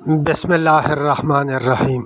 بسم اللہ الرحمن الرحیم۔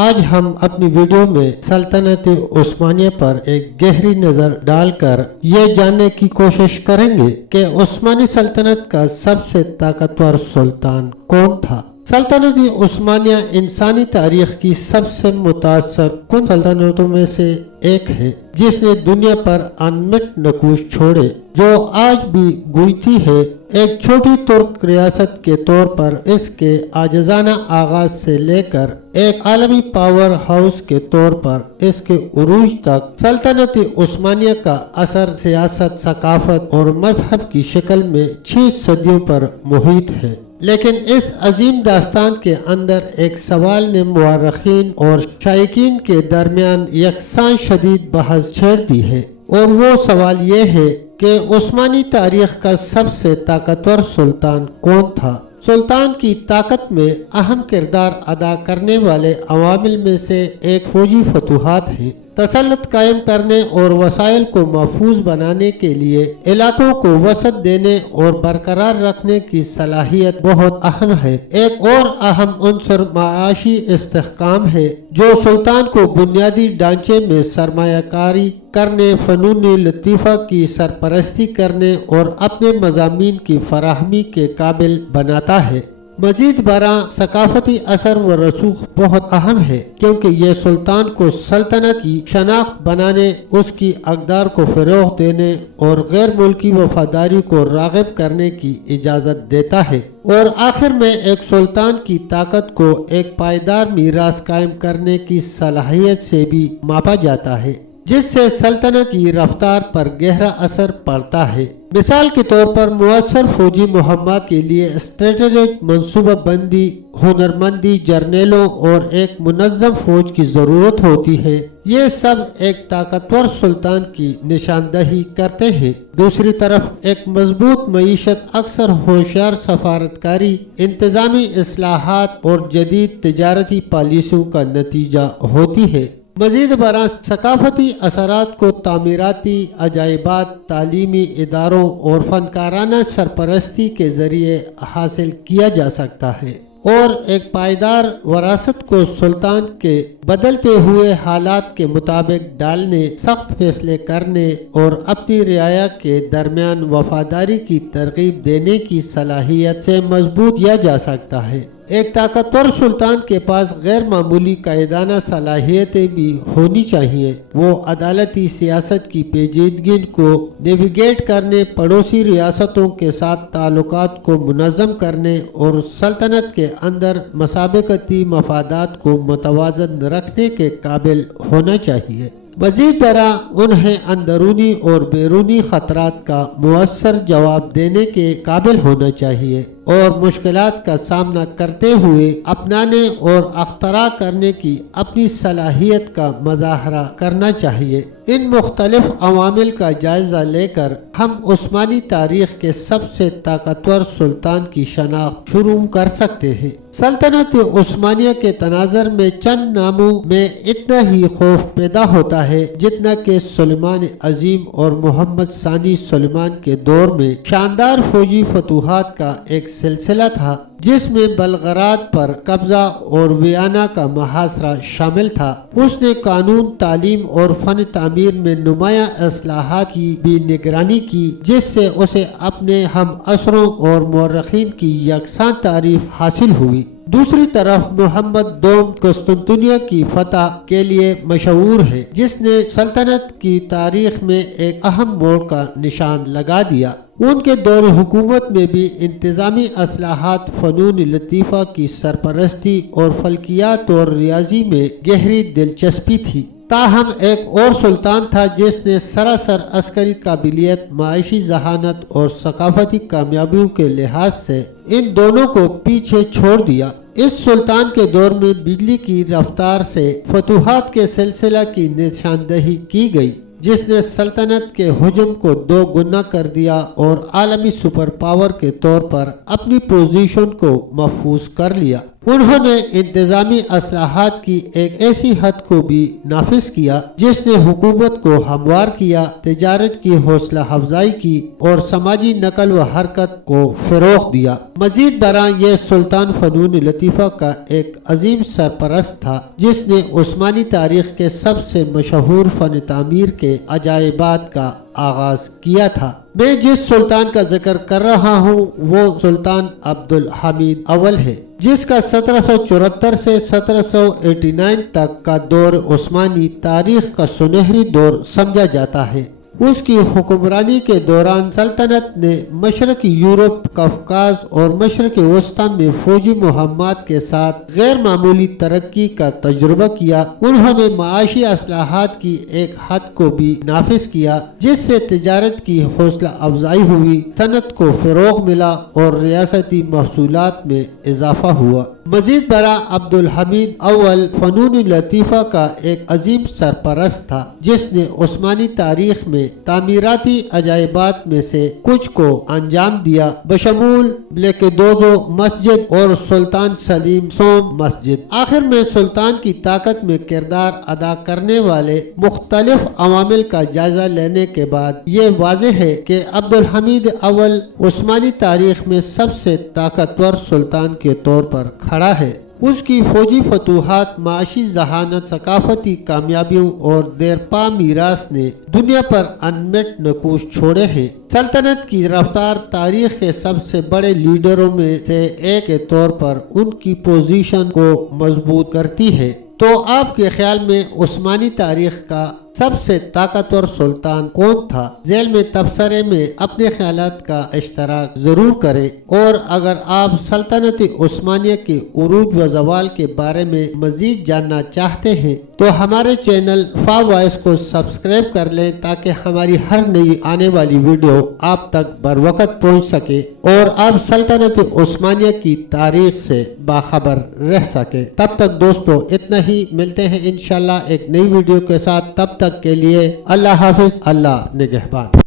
آج ہم اپنی ویڈیو میں سلطنت عثمانیہ پر ایک گہری نظر ڈال کر یہ جاننے کی کوشش کریں گے کہ عثمانی سلطنت کا سب سے طاقتور سلطان کون تھا۔ سلطنت عثمانیہ انسانی تاریخ کی سب سے متاثر کن سلطنتوں میں سے ایک ہے، جس نے دنیا پر انمٹ نقوش چھوڑے جو آج بھی گونجتی ہے۔ ایک چھوٹی ترک ریاست کے طور پر اس کے عاجزانہ آغاز سے لے کر ایک عالمی پاور ہاؤس کے طور پر اس کے عروج تک سلطنت عثمانیہ کا اثر سیاست، ثقافت اور مذہب کی شکل میں 6 صدیوں پر محیط ہے۔ لیکن اس عظیم داستان کے اندر ایک سوال نے مورخین اور شائقین کے درمیان یکساں شدید بحث چھیڑ دی ہے، اور وہ سوال یہ ہے کہ عثمانی تاریخ کا سب سے طاقتور سلطان کون تھا۔ سلطان کی طاقت میں اہم کردار ادا کرنے والے عوامل میں سے ایک فوجی فتوحات ہیں۔ تسلط قائم کرنے اور وسائل کو محفوظ بنانے کے لیے علاقوں کو وسعت دینے اور برقرار رکھنے کی صلاحیت بہت اہم ہے۔ ایک اور اہم عنصر معاشی استحکام ہے، جو سلطان کو بنیادی ڈھانچے میں سرمایہ کاری کرنے، فنون لطیفہ کی سرپرستی کرنے اور اپنے مضامین کی فراہمی کے قابل بناتا ہے۔ مزید برآں ثقافتی اثر و رسوخ بہت اہم ہے، کیونکہ یہ سلطان کو سلطنت کی شناخت بنانے، اس کی اقدار کو فروغ دینے اور غیر ملکی وفاداری کو راغب کرنے کی اجازت دیتا ہے۔ اور آخر میں ایک سلطان کی طاقت کو ایک پائیدار میراث قائم کرنے کی صلاحیت سے بھی ماپا جاتا ہے، جس سے سلطنت کی رفتار پر گہرا اثر پڑتا ہے۔ مثال کے طور پر مؤثر فوجی مہمات کے لیے اسٹریٹجک منصوبہ بندی، ہنرمندی، جرنیلوں اور ایک منظم فوج کی ضرورت ہوتی ہے۔ یہ سب ایک طاقتور سلطان کی نشاندہی کرتے ہیں۔ دوسری طرف ایک مضبوط معیشت اکثر ہوشیار سفارتکاری، انتظامی اصلاحات اور جدید تجارتی پالیسیوں کا نتیجہ ہوتی ہے۔ مزید برآں ثقافتی اثرات کو تعمیراتی عجائبات، تعلیمی اداروں اور فنکارانہ سرپرستی کے ذریعے حاصل کیا جا سکتا ہے، اور ایک پائیدار وراثت کو سلطان کے بدلتے ہوئے حالات کے مطابق ڈالنے، سخت فیصلے کرنے اور اپنی رعایا کے درمیان وفاداری کی ترغیب دینے کی صلاحیت سے مضبوط کیا جا سکتا ہے۔ ایک طاقتور سلطان کے پاس غیر معمولی قائدانہ صلاحیتیں بھی ہونی چاہیے۔ وہ عدالتی سیاست کی پیچیدگی کو نیویگیٹ کرنے، پڑوسی ریاستوں کے ساتھ تعلقات کو منظم کرنے اور سلطنت کے اندر مسابقتی مفادات کو متوازن رکھنے کے قابل ہونا چاہیے۔ مزید برآں انہیں اندرونی اور بیرونی خطرات کا مؤثر جواب دینے کے قابل ہونا چاہیے، اور مشکلات کا سامنا کرتے ہوئے اپنانے اور اختراع کرنے کی اپنی صلاحیت کا مظاہرہ کرنا چاہیے۔ ان مختلف عوامل کا جائزہ لے کر ہم عثمانی تاریخ کے سب سے طاقتور سلطان کی شناخت شروع کر سکتے ہیں۔ سلطنت عثمانیہ کے تناظر میں چند ناموں میں اتنا ہی خوف پیدا ہوتا ہے جتنا کہ سلیمان عظیم اور محمد ثانی سلیمان کے دور میں شاندار فوجی فتوحات کا ایک سلسلہ تھا، جس میں بلغراد پر قبضہ اور ویانا کا محاصرہ شامل تھا۔ اس نے قانون، تعلیم اور فن تعمیر میں نمایاں اصلاحات کی بھی نگرانی کی، جس سے اسے اپنے ہم عصروں اور مورخین کی یکساں تعریف حاصل ہوئی۔ دوسری طرف محمد دوم قسطنطنیہ کی فتح کے لیے مشہور ہے، جس نے سلطنت کی تاریخ میں ایک اہم موڑ کا نشان لگا دیا۔ ان کے دور حکومت میں بھی انتظامی اصلاحات، فنون لطیفہ کی سرپرستی اور فلکیات اور ریاضی میں گہری دلچسپی تھی۔ تاہم ایک اور سلطان تھا جس نے سراسر عسکری قابلیت، معاشی ذہانت اور ثقافتی کامیابیوں کے لحاظ سے ان دونوں کو پیچھے چھوڑ دیا۔ اس سلطان کے دور میں بجلی کی رفتار سے فتوحات کے سلسلہ کی نشاندہی کی گئی، جس نے سلطنت کے حجم کو 2 گنا کر دیا اور عالمی سپر پاور کے طور پر اپنی پوزیشن کو محفوظ کر لیا۔ انہوں نے انتظامی اصلاحات کی ایک ایسی حد کو بھی نافذ کیا جس نے حکومت کو ہموار کیا، تجارت کی حوصلہ افزائی کی اور سماجی نقل و حرکت کو فروغ دیا۔ مزید برآں یہ سلطان فنون لطیفہ کا ایک عظیم سرپرست تھا جس نے عثمانی تاریخ کے سب سے مشہور فن تعمیر کے عجائبات کا آغاز کیا تھا۔ میں جس سلطان کا ذکر کر رہا ہوں وہ سلطان عبدالحمید اول ہے، جس کا 1774 سے 1789 تک کا دور عثمانی تاریخ کا سنہری دور سمجھا جاتا ہے۔ اس کی حکمرانی کے دوران سلطنت نے مشرقی یورپ، قفقاز اور مشرق وسطی میں فوجی مہمات کے ساتھ غیر معمولی ترقی کا تجربہ کیا۔ انہوں نے معاشی اصلاحات کی ایک حد کو بھی نافذ کیا جس سے تجارت کی حوصلہ افزائی ہوئی، صنعت کو فروغ ملا اور ریاستی محصولات میں اضافہ ہوا۔ مزید برآں عبدالحمید اول فنون لطیفہ کا ایک عظیم سرپرست تھا جس نے عثمانی تاریخ میں تعمیراتی عجائبات میں سے کچھ کو انجام دیا، بشمول بلیکدوزو مسجد اور سلطان سلیم سوم مسجد۔ آخر میں سلطان کی طاقت میں کردار ادا کرنے والے مختلف عوامل کا جائزہ لینے کے بعد یہ واضح ہے کہ عبدالحمید اول عثمانی تاریخ میں سب سے طاقتور سلطان کے طور پر کھڑا ہے۔ اس کی فوجی فتوحات، معاشی ذہانت، ثقافتی کامیابیوں اور دیرپا میراث نے دنیا پر انمٹ نقوش چھوڑے ہیں۔ سلطنت کی رفتار تاریخ کے سب سے بڑے لیڈروں میں سے ایک کے طور پر ان کی پوزیشن کو مضبوط کرتی ہے۔ تو آپ کے خیال میں عثمانی تاریخ کا سب سے طاقتور سلطان کون تھا؟ ذیل میں تبصرے میں اپنے خیالات کا اشتراک ضرور کریں، اور اگر آپ سلطنت عثمانیہ کے عروج و زوال کے بارے میں مزید جاننا چاہتے ہیں تو ہمارے چینل فا وائس کو سبسکرائب کر لیں تاکہ ہماری ہر نئی آنے والی ویڈیو آپ تک بر وقت پہنچ سکے اور آپ سلطنت عثمانیہ کی تاریخ سے باخبر رہ سکیں۔ تب تک دوستو اتنا ہی، ملتے ہیں انشاءاللہ ایک نئی ویڈیو کے ساتھ۔ تب تک کے لیے اللہ حافظ، اللہ نگہبان۔